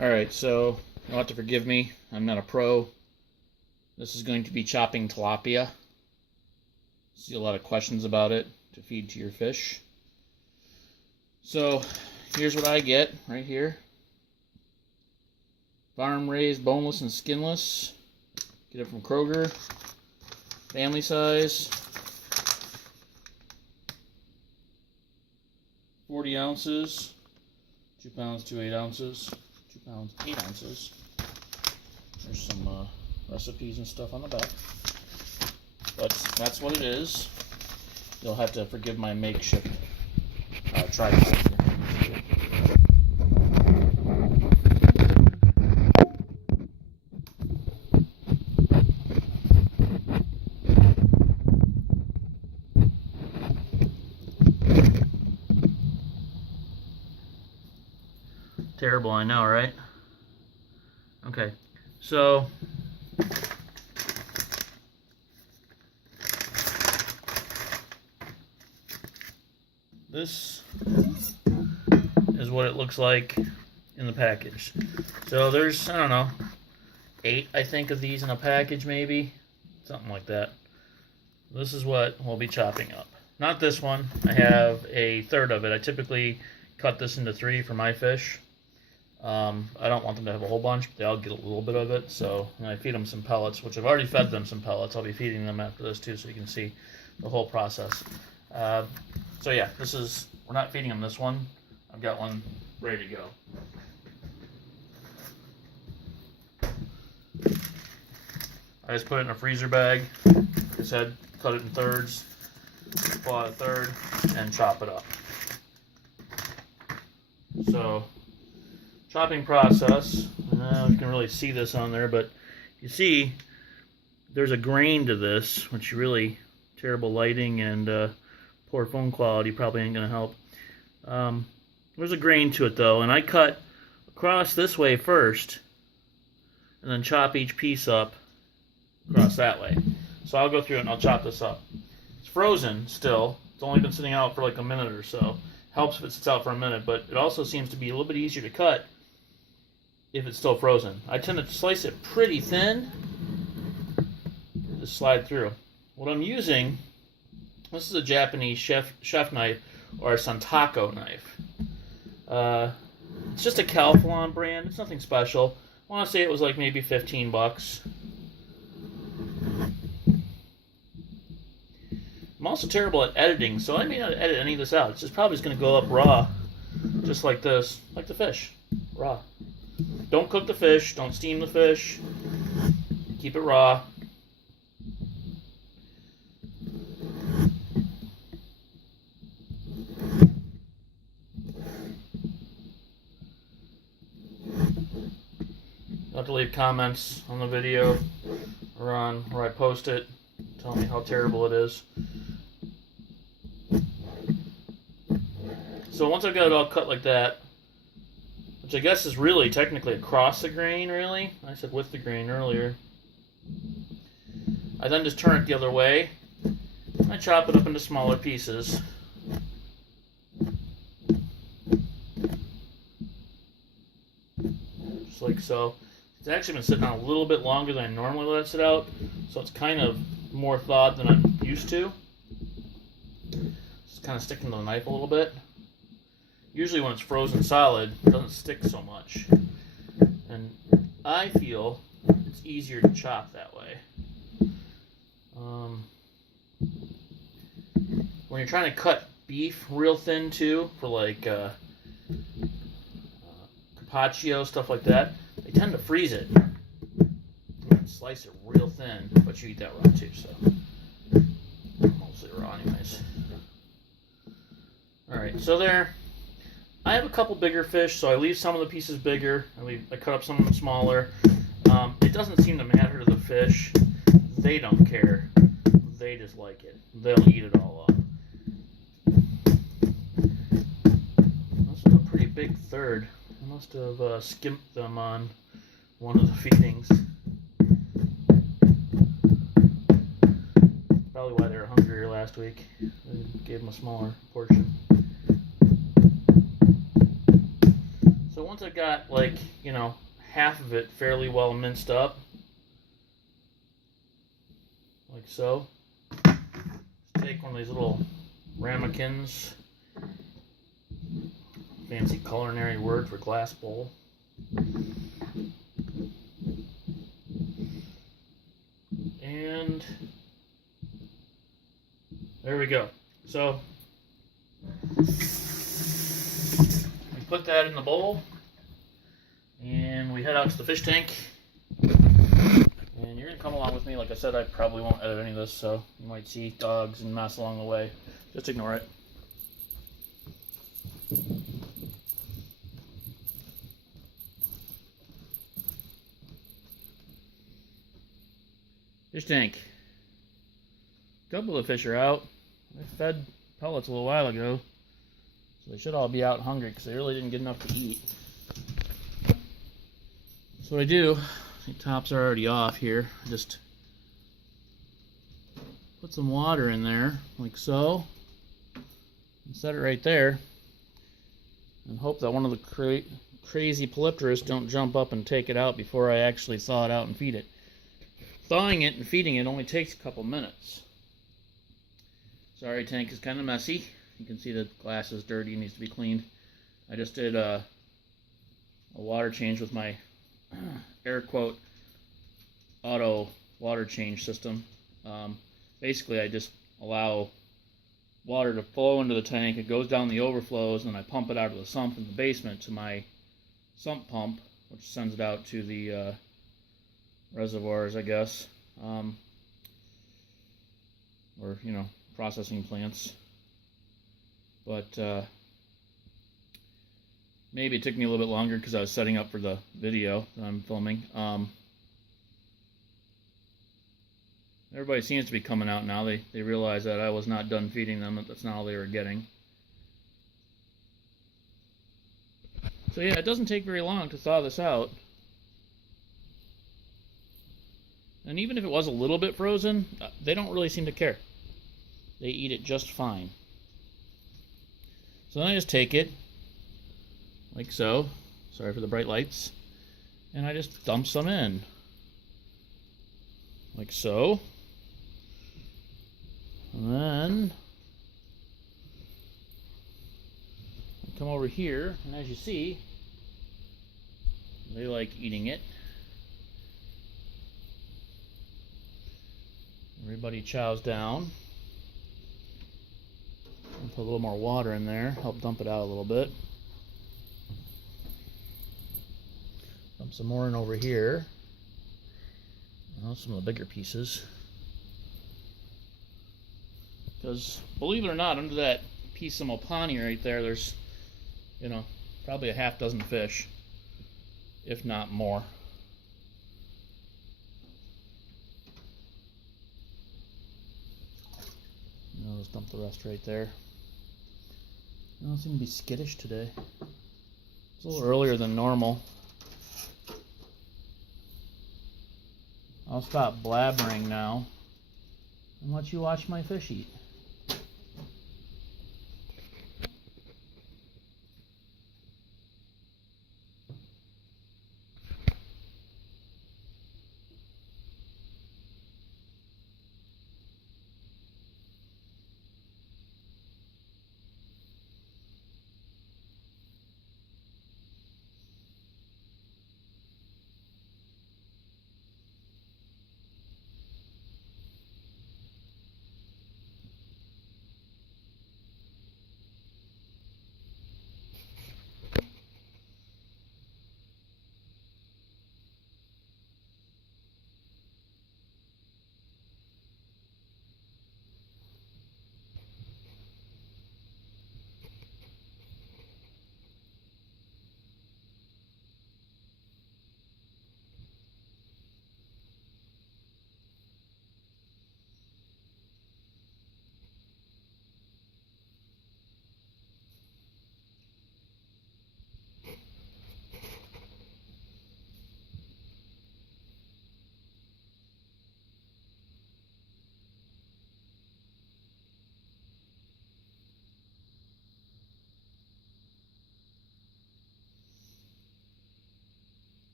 Alright, so you'll have to forgive me. I'm not a pro. This is going to be chopping tilapia. See a lot of questions about it to feed to your fish. So here's what I get right here. Farm raised, boneless and skinless. Get it from Kroger. Family size. 40 ounces. 2 pounds to 8 ounces. 2 pounds, 8 ounces. There's some recipes and stuff on the back. But that's what it is. You'll have to forgive my makeshift tripod here. Terrible, I know, right? Okay, so this is what it looks like in the package. So there's, I don't know, 8, I think, of these in a package, maybe. Something like that. This is what we'll be chopping up. Not this one. I have a third of it. I typically cut this into 3 for my fish. I don't want them to have a whole bunch, but they all get a little bit of it. So I feed them some pellets, which I've already fed them some pellets. I'll be feeding them after this too, so you can see the whole process. So yeah, we're not feeding them this one. I've got one ready to go. I just put it in a freezer bag. Like I said, cut it in thirds, pull out a third, and chop it up. So, chopping process. I don't know if you can really see this on there, but you see there's a grain to this, which really terrible lighting and poor phone quality probably ain't going to help. There's a grain to it though, and I cut across this way first, and then chop each piece up across that way. So I'll go through it and I'll chop this up. It's frozen still. It's only been sitting out for like a minute or so. Helps if it sits out for a minute, but it also seems to be a little bit easier to cut if it's still frozen. I tend to slice it pretty thin. Just slide through. What I'm using, this is a Japanese chef knife, or a Santaco knife. It's just a Calphalon brand. It's nothing special. I want to say it was like maybe 15 bucks. I'm also terrible at editing, so I may not edit any of this out. It's just probably going to go up raw, just like this, like the fish, raw. Don't cook the fish, don't steam the fish, keep it raw. You'll have to leave comments on the video or on where I post it. Tell me how terrible it is. So once I've got it all cut like that, which I guess is really technically across the grain, really. I said with the grain earlier. I then just turn it the other way. I chop it up into smaller pieces. Just like so. It's actually been sitting out a little bit longer than I normally let it sit out, so it's kind of more thawed than I'm used to. Just kind of sticking to the knife a little bit. Usually when it's frozen solid, it doesn't stick so much. And I feel it's easier to chop that way. When you're trying to cut beef real thin too, for like carpaccio, stuff like that, they tend to freeze it. Slice it real thin, but you eat that raw too, so mostly raw anyways. Alright, so there. I have a couple bigger fish, so I leave some of the pieces bigger. I cut up some of them smaller. It doesn't seem to matter to the fish. They don't care. They just like it. They'll eat it all up. This is a pretty big third. I must have skimped them on one of the feedings. Probably why they were hungrier last week. I gave them a smaller portion. So once I I've got like, half of it fairly well minced up. Like so. Just take one of these little ramekins. Fancy culinary word for glass bowl. And there we go. So we put that in the bowl and we head out to the fish tank. And you're going to come along with me. Like I said, I probably won't edit any of this, so you might see dogs and mess along the way. Just ignore it. Fish tank. A couple of fish are out. I fed pellets a little while ago, so they should all be out hungry because they really didn't get enough to eat. So what I do, the tops are already off here. I just put some water in there, like so, and set it right there, and hope that one of the crazy polypterus don't jump up and take it out before I actually thaw it out and feed it. Thawing it and feeding it only takes a couple minutes. Sorry, tank is kind of messy. You can see the glass is dirty and needs to be cleaned. I just did a water change with my air quote auto water change system. Basically, I just allow water to flow into the tank. It goes down the overflows, and I pump it out of the sump in the basement to my sump pump, which sends it out to the reservoirs, I guess, or processing plants. But maybe it took me a little bit longer because I was setting up for the video that I'm filming. Everybody seems to be coming out now. They realize that I was not done feeding them, that that's not all they were getting. So yeah, it doesn't take very long to thaw this out. And even if it was a little bit frozen, they don't really seem to care. They eat it just fine. So then I just take it, like so. Sorry for the bright lights. And I just dump some in. Like so. And then I come over here, and as you see, they like eating it. Everybody chows down. I'll put a little more water in there, help dump it out a little bit. Dump some more in over here. Well, some of the bigger pieces. Because, believe it or not, under that piece of mopani right there, there's, probably a half dozen fish, if not more. I'll just dump the rest right there. I don't seem to be skittish today. It's a little earlier than normal. I'll stop blabbering now and let you watch my fish eat.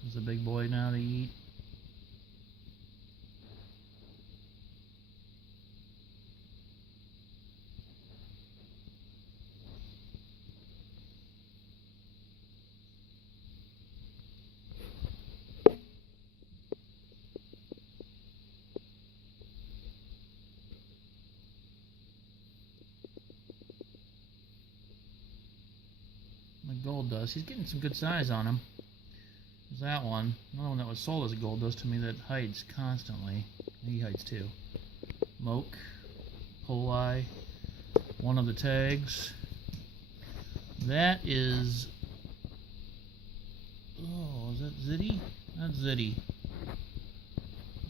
Comes the big boy now to eat. The gold dust. He's getting some good size on him. There's that one. Another one that was sold as a gold dust to me that hides constantly. He hides too. Moke. Poli. One of the tags. That is... Oh, is that Zitty? That's Zitty.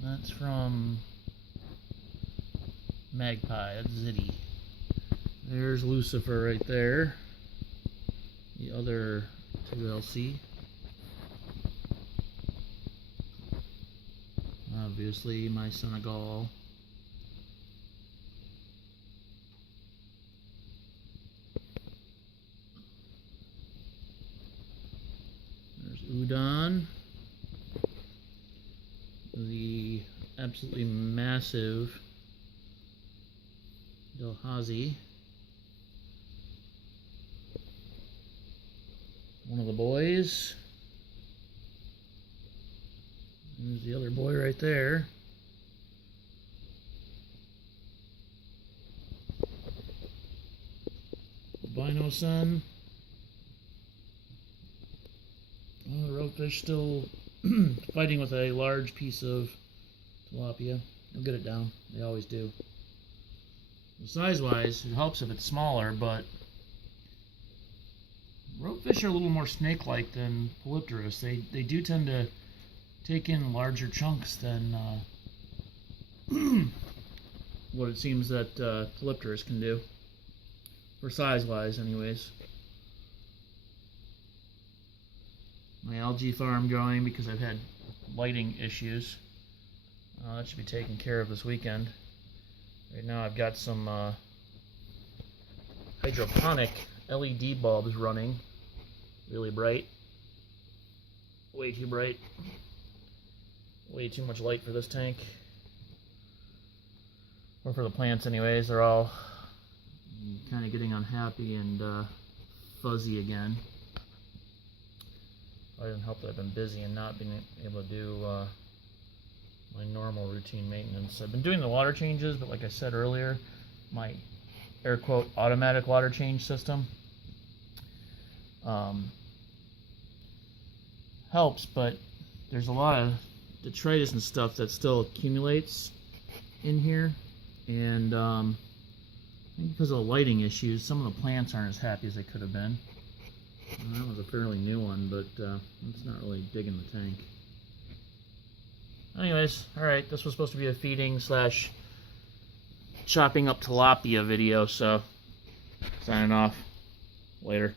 That's from Magpie. That's Zitty. There's Lucifer right there. The other 2LC. Obviously, my Senegal. There's Udon. The absolutely massive Delhazi. One of the boys. There's the other boy right there. Albino sun. Oh, the roguefish still fighting with a large piece of tilapia. They'll get it down. They always do. Size-wise, it helps if it's smaller, but roguefish are a little more snake-like than polypterus. They do tend to take in larger chunks than what it seems that polypterus can do. For size-wise, anyways. My algae farm going because I've had lighting issues. That should be taken care of this weekend. Right now I've got some hydroponic LED bulbs running. Really bright. Way too bright. Way too much light for this tank. Or for the plants anyways. They're all kind of getting unhappy and fuzzy again. It doesn't help that I've been busy and not being able to do my normal routine maintenance. I've been doing the water changes, but like I said earlier, my air quote automatic water change system helps, but there's a lot of detritus and stuff that still accumulates in here, and I think because of the lighting issues, some of the plants aren't as happy as they could have been. Well, that was a fairly new one, but it's not really digging the tank. Anyways, alright, this was supposed to be a feeding / chopping up tilapia video, so signing off. Later.